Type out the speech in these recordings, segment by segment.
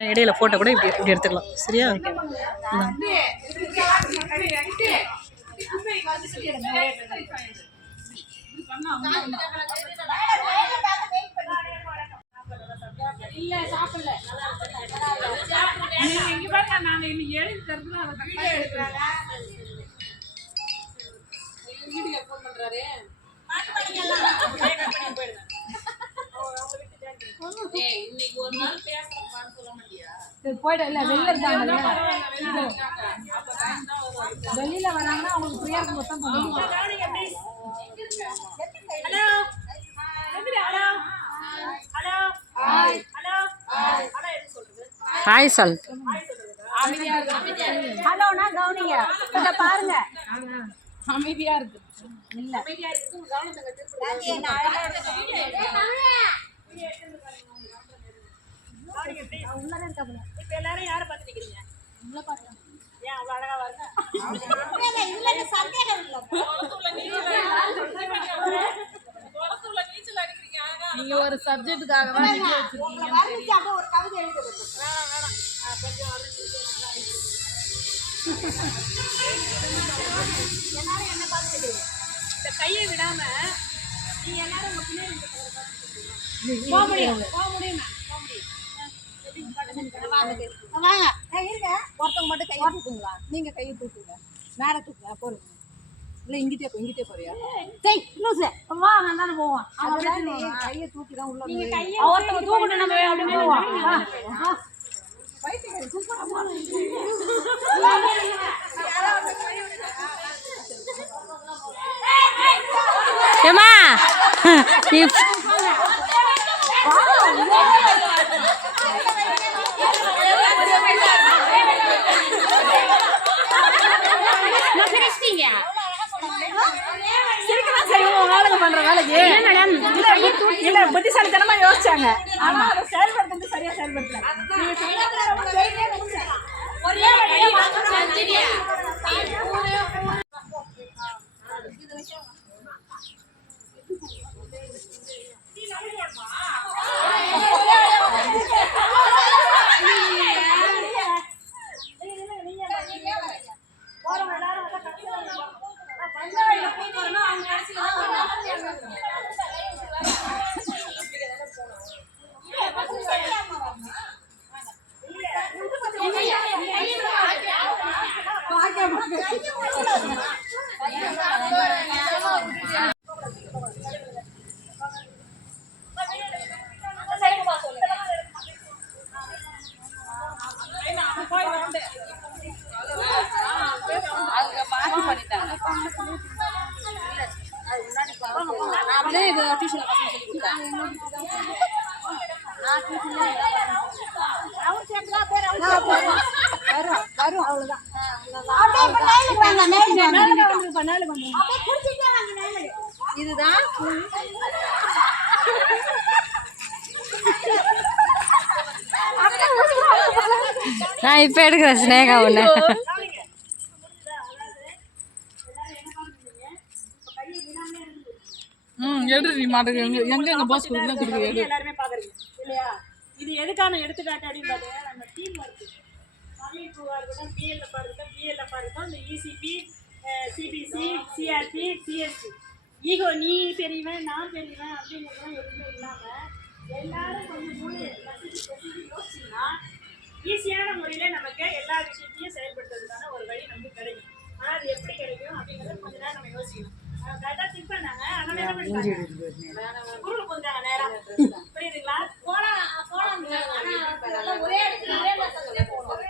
இடையில போட்டோ கூட இப்படி இப்படி எடுத்துக்கலாம். சரியா? இல்ல சாப்பிடல. இங்க பாருங்க, நாங்க இன்னைக்கு எழுதி தரதுல அதை கரெக்டா எடுக்கறாங்க. வீடியோ ஃபோன் பண்றாரு. பாட்டு பண்ணிக்கலாம். போயிடுங்க. ஏய், இன்னைக்கு ஒரு நாள் பேசறேன்னு சொல்ல மாட்டியா? போய்ட இல்ல வெளியில இருக்காங்க. அப்ப டைம் தான் வரும். வெளியில வராங்கன்னா அவங்களுக்கு ஃப்ரீயா மொத்தம் பண்ணுங்க. Hello. Hello. Hello. Hi. Hello. Hi. Hello என்ன சொல்றது? ஹாய் சொல். அமைதியா இருக்கு. ஹலோனா கவுனிங்க. இத பாருங்க. அமைதியா இருக்கு. இல்ல. அமைதியா இருக்கு. கவனத்தை திருப்பி. நான் வீடியோ எடுக்கிறேன். உள்ளதான் இருக்காங்க. இப்ப எல்லாரும் யாரை பார்த்து நிக்கிறீங்க? உள்ள பாருங்க. ஏன் அவ்வளவு அழகா வருது? இல்ல சந்தேகம் இல்ல. குளத்துல நீச்சல் அடிக்கிறீங்க. நீங்க ஒரு சப்ஜெக்ட்டுக்காக தான் வீடியோ வச்சிருக்கீங்க. வரதுக்கு அப்ப ஒரு கவிதை எழுதுங்க. வேணாம். கொஞ்சம் எல்லாரும் என்ன பார்த்து நிக்கிறீங்க? இந்த கையை விடாம நீங்க எல்லாரும் உங்க பின்னாடி போக முடியும். வாங்க இருங்க. ஒருத்தவங்க மட்டும் கையை தூக்குங்களா? நீங்க கையை தூக்குங்க. மேல தூக்குங்க. போறீங்க இல்ல இங்கிட்டே போறியா? சரி லூசு வா. நான் தானே போவோம். கையை தூக்கி தான் உள்ள ஒருத்தவங்க தூக்கணும். நம்ம அப்படியே போவோம். ஏமா பண்ற வேலைக்கு இல்ல புத்திசாலித்தனமா யோசிச்சாங்க. ஆனா அதை செயல்படுத்துறது சரியா செயல்படுத்தல. இதுதான் நான் இப்ப எடுக்கிறேன் ஸ்னேகா ஒண்ணு. எடுத்து மாட்டுக்கு எங்க பாஸ் கொடுக்குறது எல்லாருமே பாக்குறீங்க இல்லையா? இது எதுக்கான எடுத்துக்காட்டு அப்படின்னு பார்த்தீங்கன்னா நம்ம டீம் ஒர்க். மகளிர்பூவா இருக்கட்டும், பிஎல்எஃப் இருக்கட்டும், பிஎல்எஃப் இருக்கட்டும், இந்த ECB, CBC, CRP, CSC, ego நீ பெரியவன் நான் பெரியவன் அப்படிங்கிறதுலாம் எதுவுமே இல்லாம எல்லாரும் கொஞ்சம் மூணு யோசிச்சுன்னா ஈஸியான முறையில நமக்கு எல்லா விஷயத்தையும் செயல்படுத்துறதுக்கான ஒரு வழி நமக்கு கிடைக்கும். ஆனால் அது எப்படி கிடைக்கும் அப்படிங்கிறத கொஞ்ச நேரம் நம்ம யோசிக்கணும். கரெக்டாக திங்க் பண்ணாங்க. அதனால என்ன பண்ணிட்டாங்க? குருள் கொஞ்சாங்க நேரம். புரியுதுங்களா? ஒரே இடத்துல ஒரே நேரத்துல போகணும்.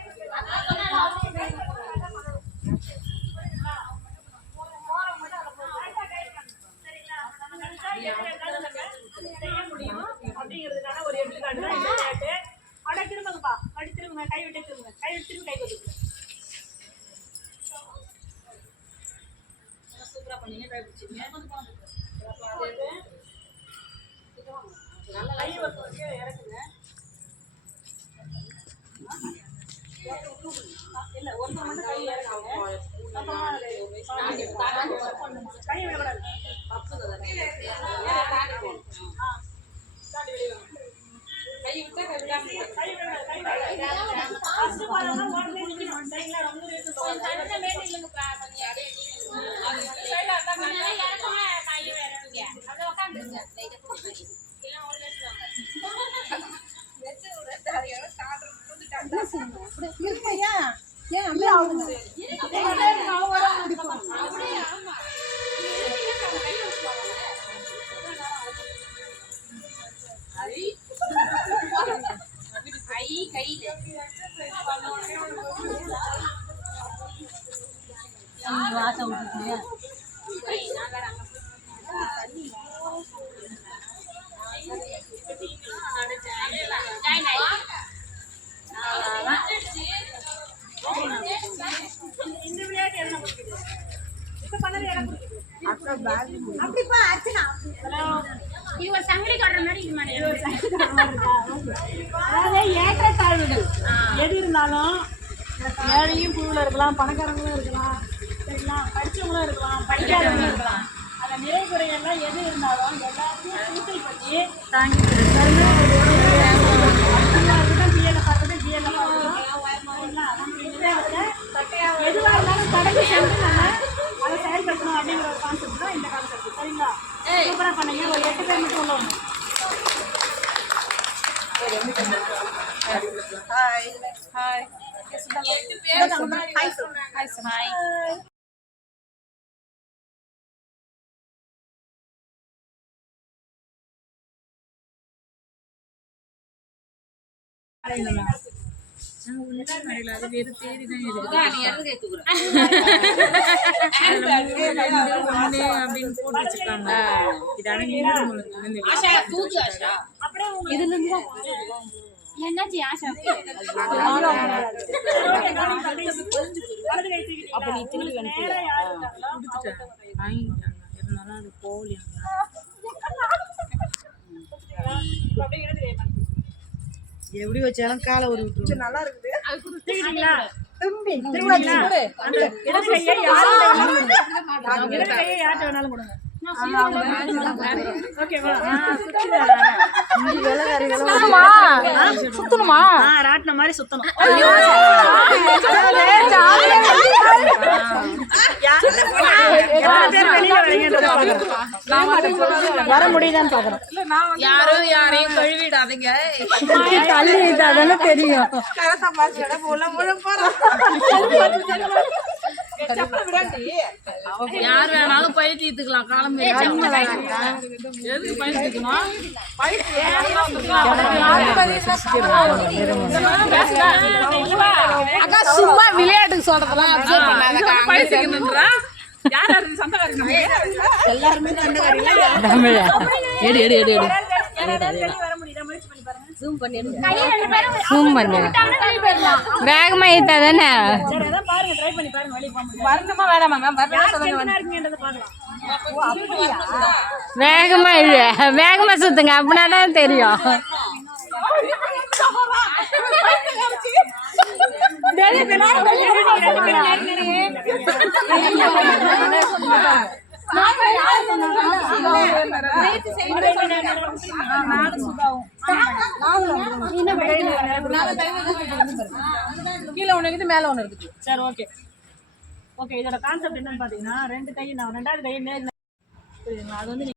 செய்ய முடியும் அப்படிங்கிறதுக்கான ஒரு எடுத்துக்காட்டு தான் இந்த விளையாட்டு. அப்படியே திரும்புங்கப்பா. அப்படி திரும்புங்க. கை விட்டு திரும்புங்க. கை விட்டு திரும்பி கை கொடுத்துருங்க. சூப்பரா பண்ணீங்க. கை பிடிச்சிங்க. நல்லா கை வச்சு இறக்குங்க. இல்ல ஒருத்தர் மட்டும் கை இறக்குங்க. கை விடக்கூடாது. தாண்டி வெளியே இந்த விளையாட்டு என்ன பிடிக்குது இப்ப பண்ணது எனக்கு அப்படிப்பா அர்ச்சனா இது ஒரு சங்கிலி கட்டுற மாதிரி இது மாதிரி அதாவது ஏற்றத்தாழ்வுகள் எது இருந்தாலும் ஏழையும் குழுவில் இருக்கலாம், பணக்காரங்களும் இருக்கலாம், சரிங்களா, படித்தவங்களும் இருக்கலாம், படிக்காதவங்களும் இருக்கலாம். அந்த நிறை குறைகள்லாம் எது இருந்தாலும் எல்லாத்தையும் கூட்டல் பண்ணி தாங்கி பிஎல்ல பார்த்துட்டு பிஎல்ல எதுவாக இருந்தாலும் கடந்து சென்று நம்ம அதை செயல்படுத்தணும் அப்படிங்கிற ஒரு கான்செப்ட் தான் இந்த கான்செப்ட். சரிங்களா? சூப்பராக பண்ணீங்க. ஒரு 8 பேர் மட்டும் உள்ள வரணும். Hi hi. ஹாய் அப்படின்னு போட்டு வச்சிருக்காங்க. இதான என்னாச்சு ஆஷா அப்ப நீ திரும்பி இருந்தாலும் அது போகலையா எப்படி வச்சாலும் காலை ஒரு விட்டு நல்லா இருக்குது சரிங்களா? திரும்பி திரும்ப இடது கையை யார்கிட்ட வேணாலும் கொடுங்க. ஓகேவா? சுத்தணுமா? ராட்டின மாதிரி சுத்தணும். வர முடியுதான்னு பாக்குறோம். யாரும் யாரையும் கழுவிடாதீங்க. தள்ளி விட்டாதானே தெரியும். யார் வேணாலும் பயிர் தீர்த்துக்கலாம். காலம் எதுக்கு பயிர் தீர்க்கணும்? அக்கா சும்மா விளையாட்டுக்கு சொல்றதெல்லாம் அப்சர்வ் பண்ணாதக்கா. எல்லாருமே எடு எடு எடு எடு ஜூம் பண்ணு. வேகமா ஏத்தா தானே. வேகமா இழு, வேகமா சுத்துங்க, அப்படின்னாதான் தெரியும். கீழே ஒண்ணு இருக்குது, மேல ஒண்ணு இருக்குது. சரி, ஓகே ஓகே. இதோட கான்செப்ட் என்னன்னு பாத்தீங்கன்னா, 2 கை நான் 2வது கை அது வந்து